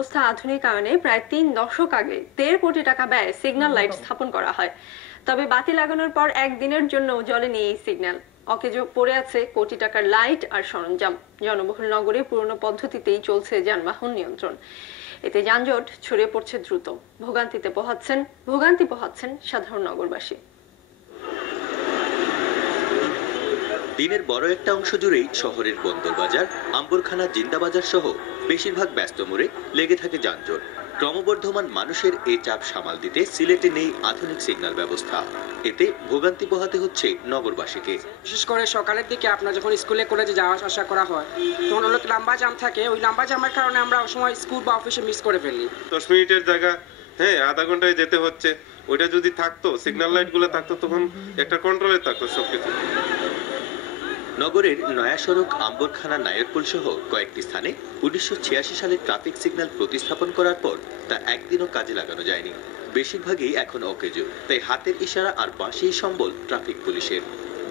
ব্যবস্থা আধুনিকায়নে প্রায় ৩ দশক আগে ১.৫ কোটি টাকা ব্যয়ে সিগন্যাল লাইট স্থাপন করা হয়। তবে বাতি লাগানোর পর একদিনের জন্য জ্বলেনি এই সিগন্যাল। অকেজো পড়ে আছে কোটি টাকার লাইট আর সরঞ্জাম। জনবহুল নগরে পুরনো পদ্ধতিতেই চলছে যানবাহন নিয়ন্ত্রণ। এতে যানজট ছড়িয়ে পড়ছে দ্রুত। ভোগান্তি পোহাচ্ছেন সাধারণ নগরবাসী। দিনের বড় একটা অংশ জুড়েই শহরের বন্দরবাজার, আম্বরখানা, জিন্দাবাজার সহ বেশিরভাগ ব্যস্ত মোড়ে লেগে থাকে যানজট। ক্রমবর্ধমান মানুষের এই চাপ সামাল দিতে সিলেটে নেই আধুনিক সিগন্যাল ব্যবস্থা। এতে ভোগান্তি পোহাতে হচ্ছে নগরবাসীকে। বিশেষ করে সকালের দিকে আপনার যখন স্কুলে কলেজে যাওয়া আসা করা হয় তখন হলো লম্বা জাম থাকে। ওই লম্বা জামের কারণে আমরা সময় স্কুল বা অফিসে মিস করে ফেলি। 10 মিনিটের জায়গা আধা ঘন্টায় যেতে হচ্ছে। ওইটা যদি থাকতো, সিগন্যাল লাইট গুলো থাকতো, তখন একটা কন্ট্রোলে থাকতো সবকিছু। নগরের নয়া সড়ক, আম্বরখানা, নায়রপুল সহ কয়েকটি স্থানে 1986 সালে ট্রাফিক সিগন্যাল প্রতিস্থাপন করার পর তা একদিনও কাজে লাগানো যায়নি। বেশিরভাগই এখন অকেজো, তাই হাতের ইশারা আর বাঁশিই সম্বল ট্রাফিক পুলিশের।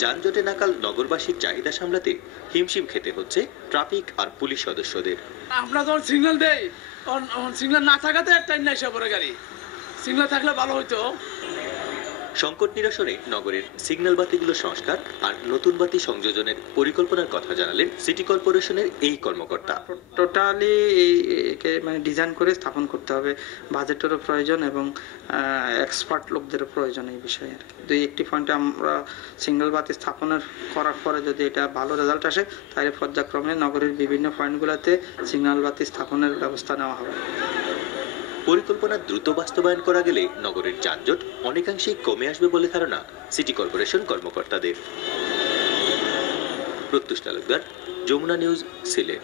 যানজটে নাকাল নগরবাসীর চাহিদা সামলাতে হিমশিম খেতে হচ্ছে ট্রাফিক আর পুলিশ সদস্যদের। আমরা যখন সিগন্যাল দেই সিগন্যাল না থাকাতে একটা এসে পড়ে গাড়ি, সিগন্যাল থাকলে ভালো হইতো। সংকট নিরসনে নগরের সিগন্যাল বাতিগুলো সংস্কার আর নতুন বাতি সংযোজনের পরিকল্পনার কথা জানালেন সিটি কর্পোরেশনের এই কর্মকর্তা। টোটালি একে ডিজাইন করে স্থাপন করতে হবে। বাজেটেরও প্রয়োজন এবং এক্সপার্ট লোকদেরও প্রয়োজন এই বিষয়ে। দুই একটি পয়েন্টে আমরা সিগন্যাল বাতি স্থাপনের করার পরে যদি এটা ভালো রেজাল্ট আসে তাহলে পর্যায়ক্রমে নগরের বিভিন্ন পয়েন্টগুলোতে সিগন্যাল বাতি স্থাপনের ব্যবস্থা নেওয়া হবে। পরিকল্পনা দ্রুত বাস্তবায়ন করা গেলে নগরের যানজট অনেকাংশেই কমে আসবে বলে ধারণা সিটি কর্পোরেশন কর্মকর্তাদের। প্রত্যুষ তালুকদার, যমুনা নিউজ, সিলেট।